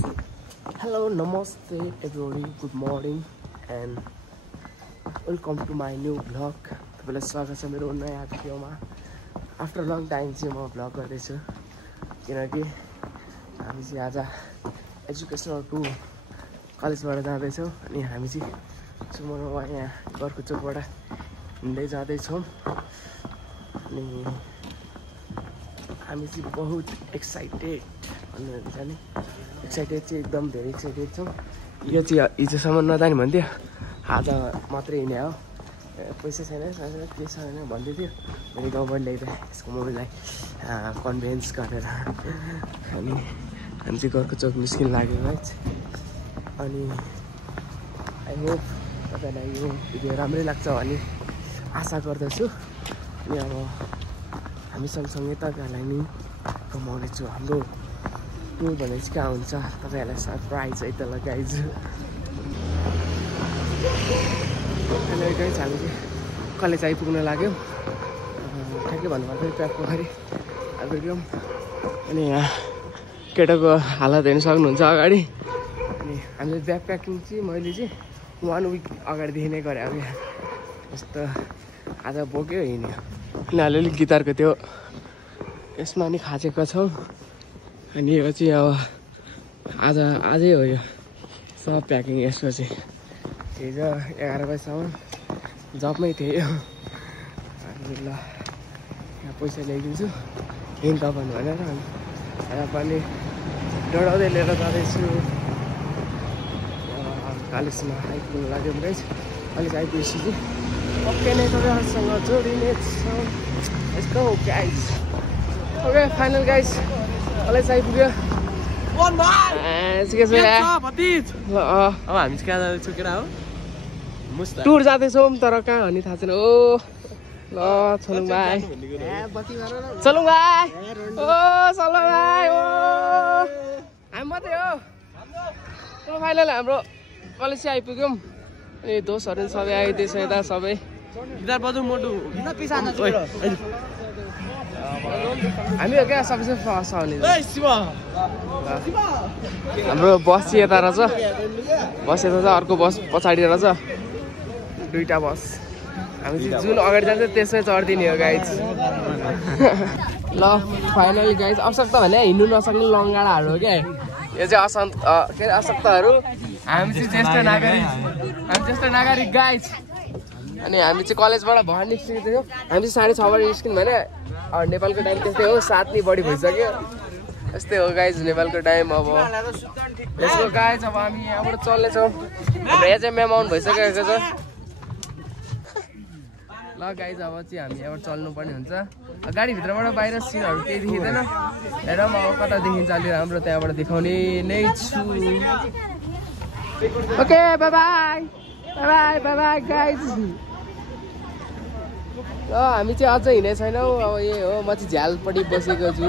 Hello, namaste everybody, good morning and welcome to my new vlog. तपाईलाई स्वागत छ मेरो नयाँ भिडियोमा। आफ्टर लङ टाइम चाहिँ म भ्लग गर्दैछु किनकि हामी चाहिँ आज एजुकेसनल टुर कलेजबाट जाँदैछौँ अनि हामी चाहिँ सुमोमा यहाँ घरको चोकबाट हिँड्दै जाँदैछौँ अनि हामी चाहिँ बहुत एक्साइटेड भन्नुहुन्छ नि। एक्साइटेड चाहिँ एकदम धेरै एक्साइटेड छौँ। यो चाहिँ हिजोसम्म नजाने भन्थ्यो, आज मात्रै हिँडे हो। पैसा छैन के छैन भन्दै थियो। मैले गाउँबाट ल्याइदिएँ यसको मोबाइललाई कन्भिन्स गरेर अनि हामी चाहिँ घरको चोक निस्किन लाग्यो गाइस। अनि आई होप तपाईँलाई यो भिडियो राम्रै लाग्छ भन्ने आशा गर्दछु। अनि अब हामी सँगसँगै तपाईँहरूलाई नि घुमाउनेछु। हाम्रो टुर भने चाहिँ कहाँ हुन्छ तपाईँहरूलाई सरप्राइज है त लगाइदिन्छु। हेलो गाइस, हामी चाहिँ कलेज आइपुग्न लाग्यो। ठ्याक्कै भन्नुपर्दा प्याक पोखरी आइपुग्यौँ। अनि यहाँ केटाको हालत हेर्नु सक्नुहुन्छ अगाडि। अनि हामीले ब्याग प्याकिङ चाहिँ मैले चाहिँ 1 विक अगाडिदेखि नै गरेँ। अब यहाँ यस्तो आज बोक्यो हिँड्यो। यिनीहरूले अलिक गिटारको त्यो यसमा नि खाँचेको छौँ। अनि यो चाहिँ अब आजै हो यो सब प्याकिङ। यसको चाहिँ हिजो 11 बजीसम्म जबमै थिएँ यो। अनि ल यहाँ पैसा ल्याइदिन्छु हिँड तपाईँ भनेर अनि यहाँ पनि डढाउँदै लिएर जाँदैछु। कलेजमा आइपुग्नु लाग्यो गाइस। कलेज आइपुगेपछि चाहिँ पक्कै नै तपाईँहरूसँग जोडिने छ। यस्तो हो guys. Okay final guys, college आइपुग्यो। ल अब हामी चाहिँ कहाँ जाँदैछौँ केटा हो? टुर जाँदैछौँ तर कहाँ भन्ने थाहा छैन। ओ ल चलौँ भाइ, चलौँ भाइ, ओ चलौँ भाइ, ओ हामी मात्रै हो। चलो फाइनल हाम्रो कलेज चाहिँ आइपुग्यौँ। अनि दोस्तहरू सबै आइदिएछ यता सबै। हामी हो क्या सबैसे फर्स्ट आउने। हाम्रो बस चाहिँ यता रहेछ, बस यता छ, अर्को बस पछाडि रहेछ, दुईवटा बस। हामी चाहिँ जुन अगाडि जान्छ त्यसमै चढिदिने हो गाइज। ल फाइनली गाइज, आवश्यकता भने हिँड्नु नसक्ने लङ्गाडाहरू हो क्या यो चाहिँ। के अरे अशक्तहरू। हामी चाहिँ ज्येष्ठ नागरिक गाइज। अनि हामी चाहिँ कलेजबाट भर निस्किएको थियौँ। हामी चाहिँ 6:30 बजी निस्क्यौँ भने नेपालको टाइम त्यस्तै हो, 7 नि बढी भइसक्यो। यस्तै हो गाइज नेपालको टाइम। अब यसको गाइज अब हामी यहाँबाट चल्नेछौँ। हाम्रो यहाँ चाहिँ मेम आउनु भइसकेको छ। ल गाइज अब चाहिँ हामी यहाँबाट चल्नुपर्ने हुन्छ। गाडीभित्रबाट बाहिर सिनहरू केही देखिँदैन। हेरौँ अब कता देखिन्छ अलि राम्रो, त्यहाँबाट देखाउने नै छु। Okay by by by by by guys. ल हामी चाहिँ अझै हिँडेको छैनौँ। अब यही हो, म चाहिँ झ्यालपट्टि बसेको छु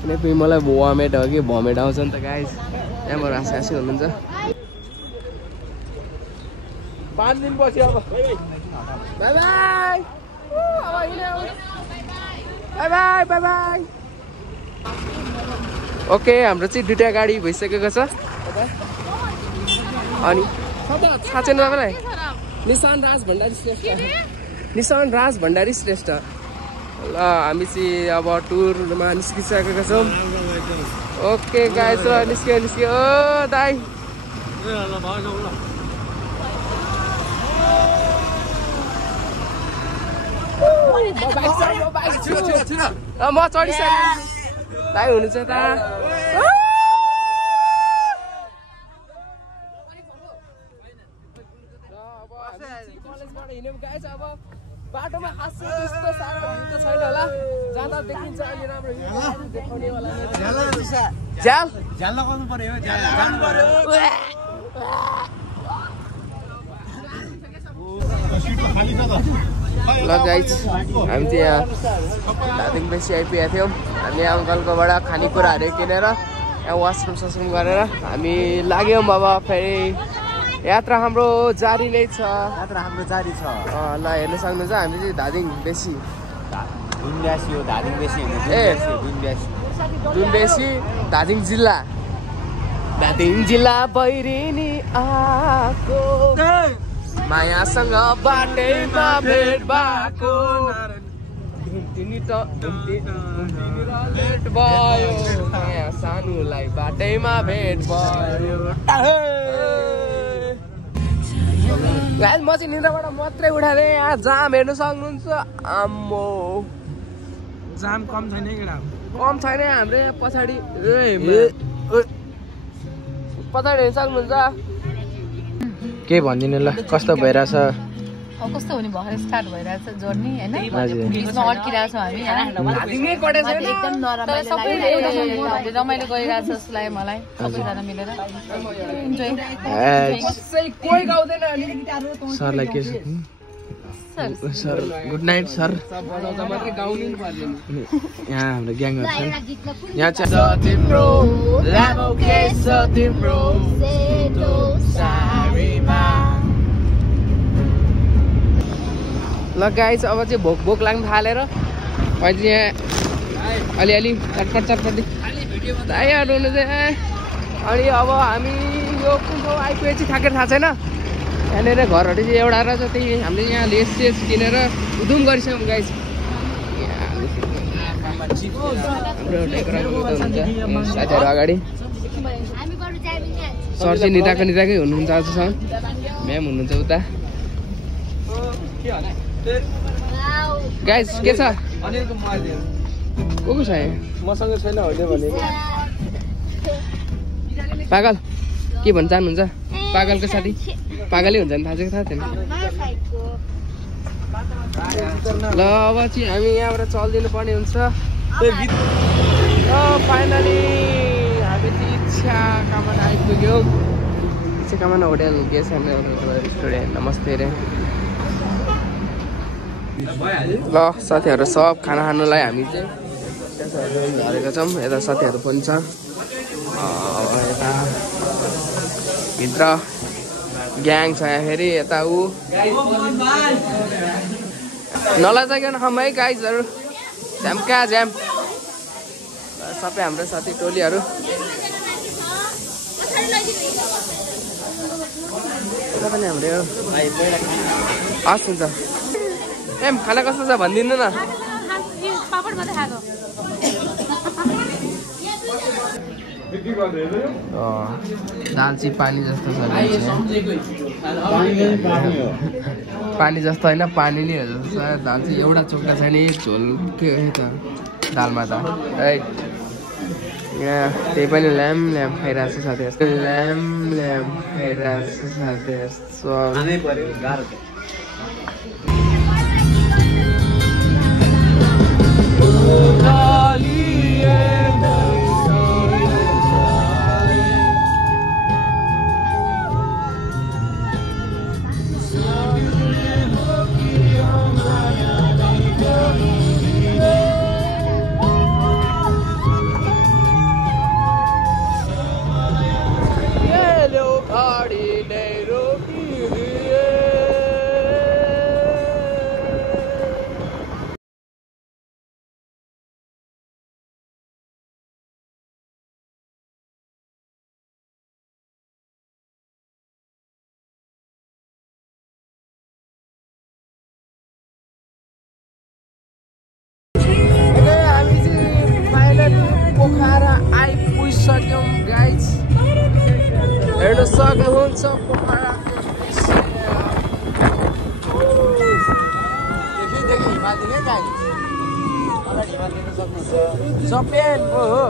किनकि मलाई भमेट हो कि भमेट आउँछ नि त गाइज। त्यहाँबाट हाँसी हुनुहुन्छ। 5 दिनपछि अब by by by by by by. Okay हाम्रो चाहिँ 2टा गाडी भइसकेको छ। अनि थाहा छैन तपाईँलाई? निशान राज भण्डारी श्रेष्ठ। ल हामी चाहिँ अब टुरमा निस्किसकेका छौँ। ओके गाइस, ल निस्क्यो ओ दाइ। म चढिसकेँ दाइ हुनुहुन्छ त। कलेजबाट हिँड्यौँ गाइस। अब बाटोमा खासै त्यस्तो साह्रो भिउ त छैन होला, जाँदा देखिन्छ अलि राम्रो देखाउने होला। झ्याल लगाउनु पर्यो, जानु पर्यो। ल गाइस, हामी चाहिँ यहाँ दार्जिलिङ बेसी आइपुगेका थियौँ। हामी अङ्कलकोबाट खानेकुराहरू किनेर यहाँ वासरुम ससरुम गरेर हामी लाग्यौँ। अब फेरि यात्रा हाम्रो जारी नै छ। ल हेर्न सक्नुहुन्छ हामी चाहिँ धादिङ बेसी दुनबेसी धादिङ जिल्ला धादिङ जिल्ला बैरिनी आको मायासँग बाटैमा भेट भएको तिनी त लेट भयो माया सानुलाई बाटैमा भेट भयो गाइस म चाहिँ निन्द्राबाट मात्रै उठाले यहाँ जाम हेर्नु सक्नुहुन्छ आम्मो जाम कम छैन केटा कम छैन हाम्रो यहाँ पछाडि पछाडि हेर्नु सक्नुहुन्छ के भन्दिनु ल कस्तो भइराछ कस्तो हुने भएर स्टार्ट भइरहेछ जर्नी हैन बिचमा अड्किरहेको छौँ हामी एकदम नरमाइलो सबै रमाइलो गरिरहेछ जस्तो लाग्यो मलाई सबैजना मिलेर इन्जोय कोही गाउँदैन सरलाई के सर गुड नाइट सर यहाँ हाम्रो ग्याङहरू छन् यहाँ चाहिँ तिम्रो लामो केस तिम्रो ल गाइस अब चाहिँ भोक लाग्न थालेर अहिले यहाँ अलिअलि चटपटी तयार हुनु चाहिँ अनि अब हामी यो कुन ठाउँ आइपुगेको चाहिँ ठ्याक्कै थाहा छैन यहाँनिर घरहरू चाहिँ एउटा रहेछ त्यही हामीले यहाँ लेस किनेर उधुम गरिसक्यौँ गाइस साथीहरू अगाडि सर चाहिँ निदाकै हुनुहुन्छ आजसम्म म्याम हुनुहुन्छ उता गाइस के छ को छ मसँग छैन होइन भने पागल के भन्न चाहनुहुन्छ पागलको साथी पागलै हुन्छ नि थाहा छैन थाहा छैन ल अब चाहिँ हामी यहाँबाट चलिदिनु पर्ने हुन्छ फाइनली हामी इच्छा कामना आइपुग्यौँ इच्छा कामना होटेल गेस्ट रेस्टुरेन्ट नमस्ते रे ल साथीहरू सब खाना खानुलाई हामी चाहिँ झरेका छौँ यता साथीहरू पनि छ यता भित्र ग्याङ छ यहाँ फेरि यता ऊ नलजाइकन खाउँ है गाइजहरू झ्याम कहाँ झ्याम सबै हाम्रो साथी टोलीहरू पनि हाम्रो हस् हुन्छ एम खाना कस्तो छ भनिदिनु न दाल चाहिँ पानी जस्तो छ पानी जस्तो होइन पानी नै हो जस्तो छ दाल चाहिँ एउटा चोक्टा छैन एक झोल के हो त दालमा त है यहाँ त्यही पनि ल्याम खाइरहेको छ साथी ल्याम खाइरहेको छ साथी आइपुगिसक्यौँ गाइज हेर्न सक्नुहुन्छ जप्यानको हो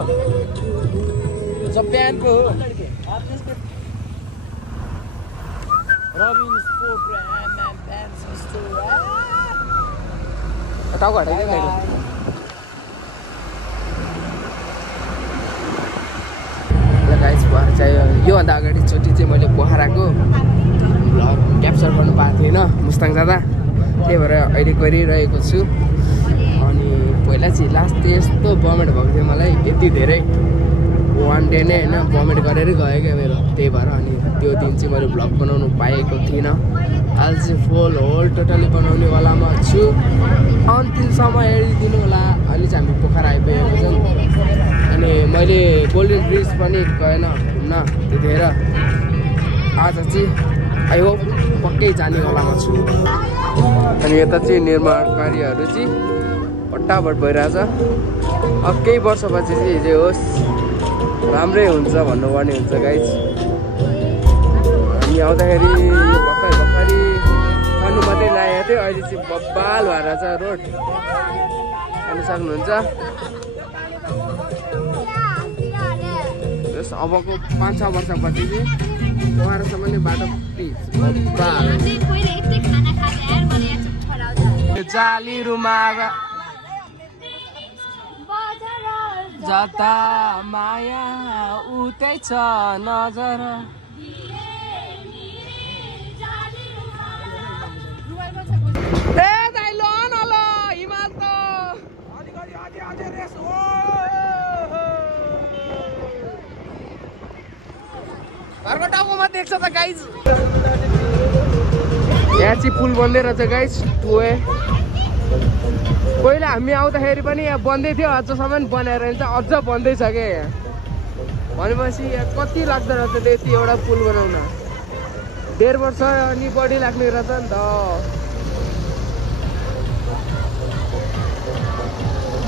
टाउको हटाइदियो गाइस भएर चाहिँ योभन्दा अगाडिचोटि चाहिँ मैले पोखराको भ्लग क्याप्चर गर्नु पाएको थिएन मुस्ताङ जाँदा त्यही भएर अहिले गरिरहेको छु अनि पहिला चाहिँ लास्ट यस्तो भमिट भएको थियो मलाई यति धेरै वान डे नै होइन भमिट गरेरै गयो क्या मेरो त्यही भएर अनि त्यो दिन चाहिँ मैले भ्लग बनाउनु पाएको थिइनँ अहिले चाहिँ फुल होल टोटली बनाउनेवालामा छु अन्तिमसम्म हेरिदिनु होला अहिले चाहिँ हामी पोखरा आइपुगेको छौँ अनि मैले गोल्डन ब्रिज पनि गएन हुन्न त्यतिखेर आज चाहिँ आई होप पक्कै जाने वालामा छु। अनि यता चाहिँ निर्माण कार्यहरू चाहिँ फटाफट भइरहेछ। अब केही वर्षपछि चाहिँ जे होस् राम्रै हुन्छ भन्नुपर्ने हुन्छ गाइस। हामी आउँदाखेरि यो भर्खरै खानु मात्रै लागेको थियो, अहिले चाहिँ बब्बाल भएर छ रोड हेर्नु सक्नुहुन्छ। अबको 5-6 वर्षपछि चाहिँ उहाँहरूसम्म नै बाटो जाली रुमाल जता माया उतै छ नजर। घरको टाउकोमा देख्छ त गाइज, यहाँ चाहिँ पुल बन्दै रहेछ गाइज। टुवे पहिला हामी आउँदाखेरि पनि यहाँ बन्दै थियो, अझसम्म बनाएर हुन्छ, अझ बन्दैछ क्या यहाँ। भनेपछि यहाँ कति लाग्दो रहेछ यति एउटा पुल बनाउन, 1.5 वर्ष अनि बढी लाग्ने रहेछ नि त।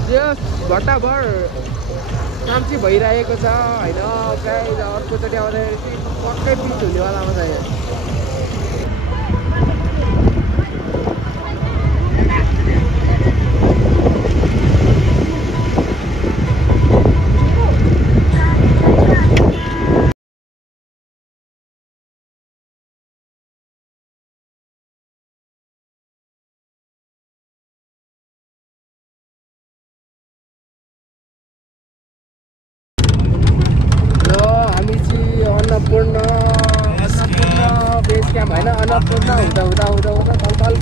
जस घटाभर काम चाहिँ भइरहेको छ होइन गाइज। अर्कोचोटि आउँदाखेरि चाहिँ पक्कै पिच हुनेवालामा छ यहाँ। अन्नपूर्ण बेस क्याम्प होइन, अन्नपूर्ण हुँदा हुँदा हुँदा हुँदा तल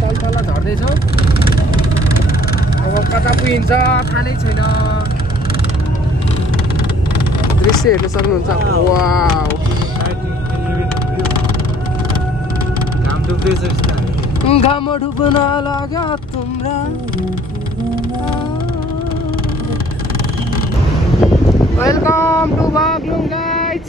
झर्दैछौँ। अब कता पुगिन्छ थाहै छैन। दृश्य हेर्न सक्नुहुन्छ। वाउ घाम डुब्न लाग्यो तुम्रा। Welcome to Baglung guys.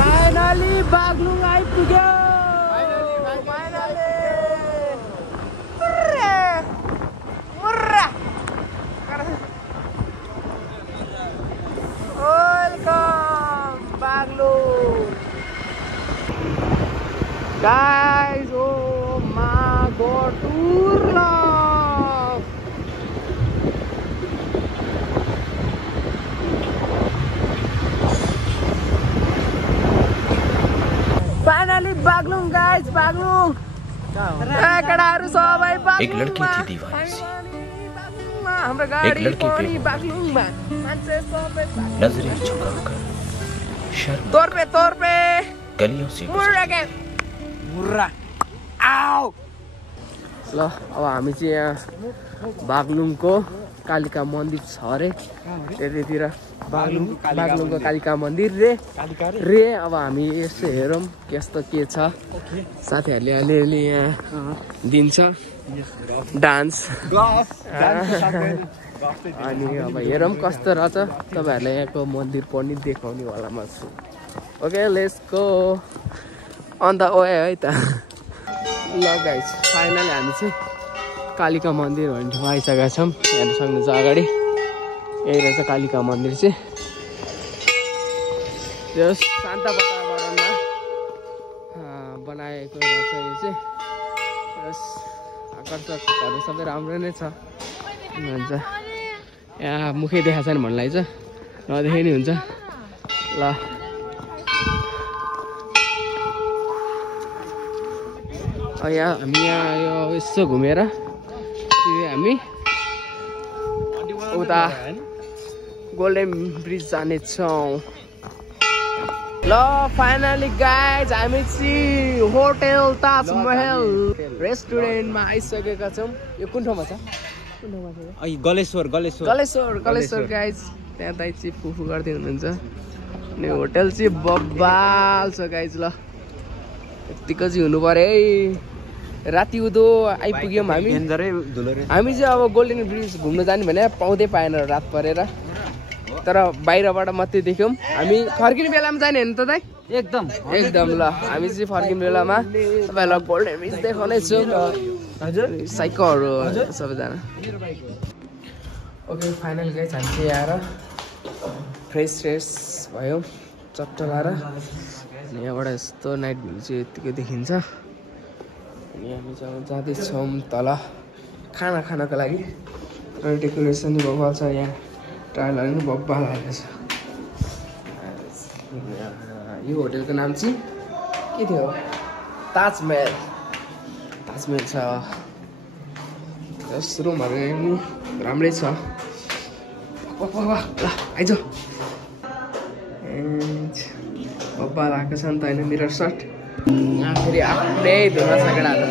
Finally Baglung आइपुग्यो। Welcome Baglung guys. Oh my god tour love. Finally Baglung guys, Baglung. केटाहरू सबै बागलुङ। एक लड़की थी दीवानी सी, हाम्रो गाडी पनि बागलुङमा। नजरें झुकाकर शर्म तोर्पे गलियों से मुर्रा आओ। ल अब हामी चाहिँ यहाँ बागलुङको कालिका मन्दिर छ अरे त्यतितिर। बागलुङको कालिका मन्दिर रे। अब हामी यसो हेरौँ कस्तो के छ। साथीहरूले अलिअलि यहाँ दिन्छ डान्स। अनि अब हेरौँ कस्तो रहेछ। तपाईँहरूलाई यहाँको मन्दिर पनि देखाउनेवालामा छु। Okay let's go on the way है त। ल गाइस फाइनली हामी चाहिँ कालिका मन्दिर भन्ने ठाउँ आइसकेका छौँ। हेर्न सक्नुहुन्छ अगाडि यही रहेछ कालिका मन्दिर चाहिँ। यो शान्त वातावरणमा बनाएको रहेछ यो चाहिँ। आकर्षकहरू सबै राम्रो नै छ भन्छ। यहाँ मुखै देखाएको छैन भन्नु लाग्छ, नदेखे नि हुन्छ। ल यहाँ हामी यो यसो घुमेर हामी उता गोल्डन ब्रिज जानेछौँ। ल फाइनली गाइज हामी चाहिँ होटल ताजमहल रेस्टुरेन्टमा आइसकेका छौँ। यो कुन ठाउँमा छ? गलेश्वर गाइज। त्यहाँ दाइ चाहिँ फुफु गर्दै हुनुहुन्छ। अनि होटल चाहिँ बब्बाल छ गाइज। ल यतिको चाहिँ हुनु पऱ्यो है। राति उदो आइपुग्यौँ हामी हामी चाहिँ अब गोल्डन ब्रिज घुम्न जाने भने पाउँदै पाएन रात परेर तर बाहिरबाट मात्रै देख्यौँ हामी फर्किने बेलामा जाने होइन त दाइ एकदम ल हामी चाहिँ फर्किने बेलामा तपाईँहरूलाई गोल्डन ब्रिज देखाउने छु हजुर साइकलहरू सबैजना ओके फाइनल गाइस हामी चाहिँ आएर फ्रेस भयो चट्ट लाएर अनि यहाँबाट यस्तो नाइट भ्यू चाहिँ यत्तिकै देखिन्छ अनि हामी चाहिँ जाँदैछौँ तल खाना खानको लागि अनि डेकोरेसन बब्बाल छ यहाँ टायरहरू पनि बब्बाल हालेको छ यो होटेलको नाम चाहिँ के थियो ताजमहल छ यस रुमहरू पनि राम्रै छ ल आइज बब्बाल आएको छ नि त होइन मिरर सर्ट यहाँ फेरि आफ्नै धुवा छ केटाहरू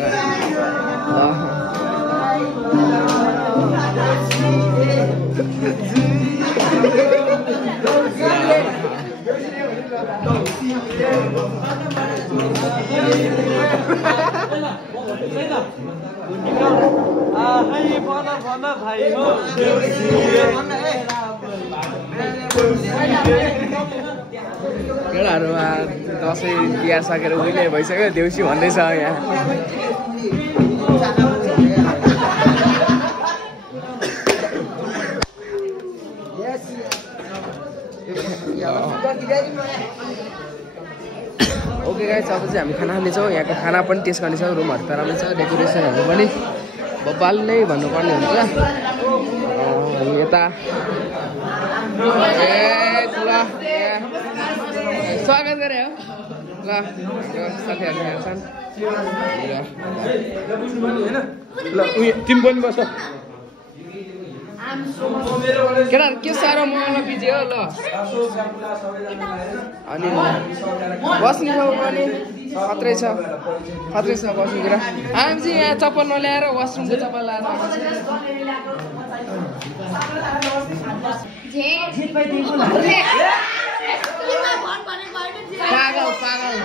केटाहरूमा दसैँ तिहार सकेर उहिले भइसक्यो देउसी भन्दैछ यहाँ ओके गाइस अब चाहिँ हामी खाना खानेछौँ यहाँको खाना पनि टेस्ट गर्नेछौँ रुमहरू त राम्रै छ डेकोरेसनहरू पनि बब्बाल नै भन्नुपर्ने हुन्छ यता स्वागत गरे हो ल साथीहरू यहाँ छन् ल तिमी पनि बस केटाहरू के साह्रो मगाउन पिज्यो ल अनि बस्ने ठाउँ पनि खत्रै छ बस्ने कुरा हामी चाहिँ यहाँ चप्पल नल्याएर वासरुमको चप्पल लाएर पागल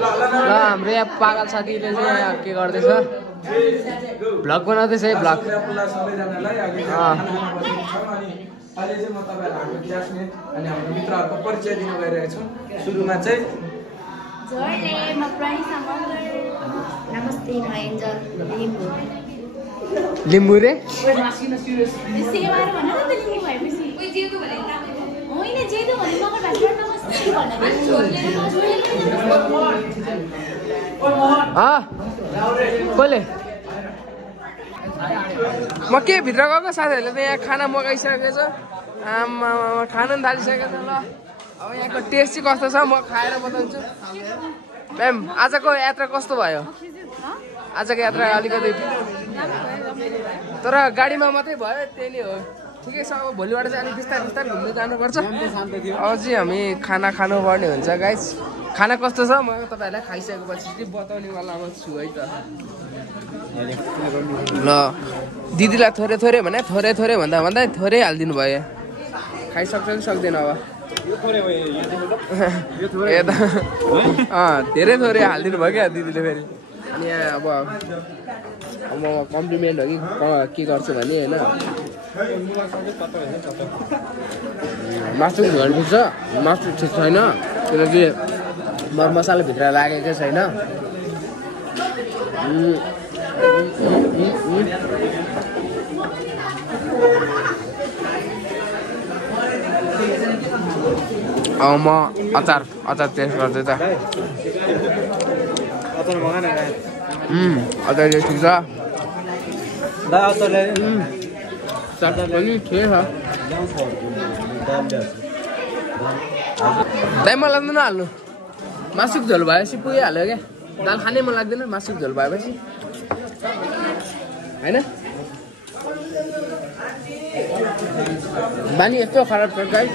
ल हाम्रो यहाँ पागल साथीले चाहिँ यहाँ के गर्दैछ भ्लग बनाउँदैछ है भ्लग अहिले चाहिँ म तपाईँहरूलाई हाम्रो क्लासमेट अनि हाम्रो मित्रहरूको परिचय दिन गइरहेको छु सुरुमा चाहिँ लिम्बू रे कसले म के भित्र गएको साथीहरूले त यहाँ खाना मगाइसकेको छ आमा खाना पनि थालिसकेको छ ल अब यहाँको टेस्ट चाहिँ कस्तो छ म खाएर बताउँछु म्याम आजको यात्रा कस्तो भयो आजको यात्रा अलिकति तर गाडीमा मात्रै भयो त्यही नै हो ठिकै छ अब भोलिबाट चाहिँ अलिक बिस्तारै घुम्दै जानुपर्छ अब चाहिँ हामी खाना खानुपर्ने हुन्छ गाइस खाना कस्तो छ म तपाईँहरूलाई खाइसकेपछि चाहिँ बताउनेवालामा छु है त ल दिदीलाई थोरै भने थोरै भन्दा थोरै हालिदिनु भयो खाइसक्छ कि सक्दैन अब धेरै थोरै हालिदिनु भयो क्या दिदीले फेरि अनि यहाँ अब म कम्प्लिमेन्ट हो कि के गर्छु भने होइन मासु झोल पुग्छ मासु ठिक छैन किनकि मरमसाला भित्र लागेकै छैन अब म अचार टेस्ट गर्छु त अचार ठिक छ पनि ठिकै छ दाइ मलाई त नहाल्नु मासुको झोल भएपछि पुगिहाल्यो क्या दाल खानै मन लाग्दैन मासुको झोल भएपछि होइन बानी यस्तो खराब छ गाई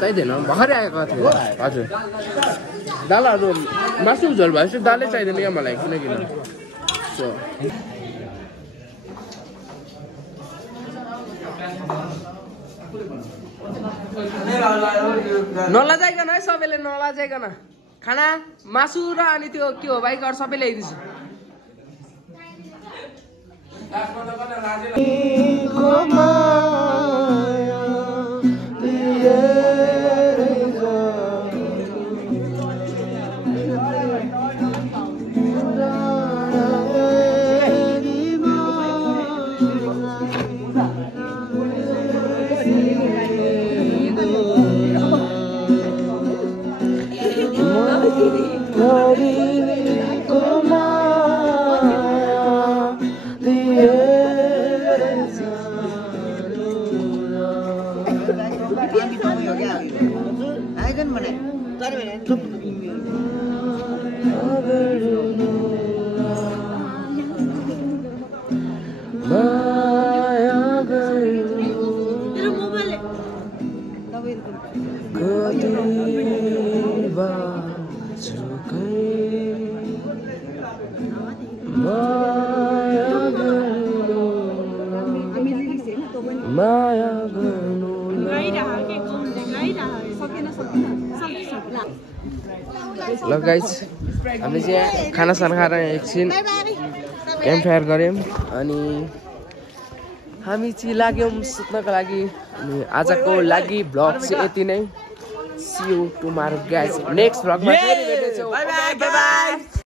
चाहिँदैन भर्खरै आएको थियो हजुर दालहरू मासुको झोल भएपछि दालै चाहिँदैन क्या मलाई किन नलजाइकन है सबैले नलजाइकन खाना मासु र अनि त्यो के हो बाइक अरू सबै ल्याइदिन्छु ल गाइस हामीले चाहिँ खानासाना खाएर एकछिन क्याम्प फायर गऱ्यौँ अनि हामी चाहिँ लाग्यौँ सुत्नको लागि अनि आजको लागि भ्लग चाहिँ यति नै see you tomorrow guys next भ्लगमा फेरि भेट्नेछौँ बाइ बाइ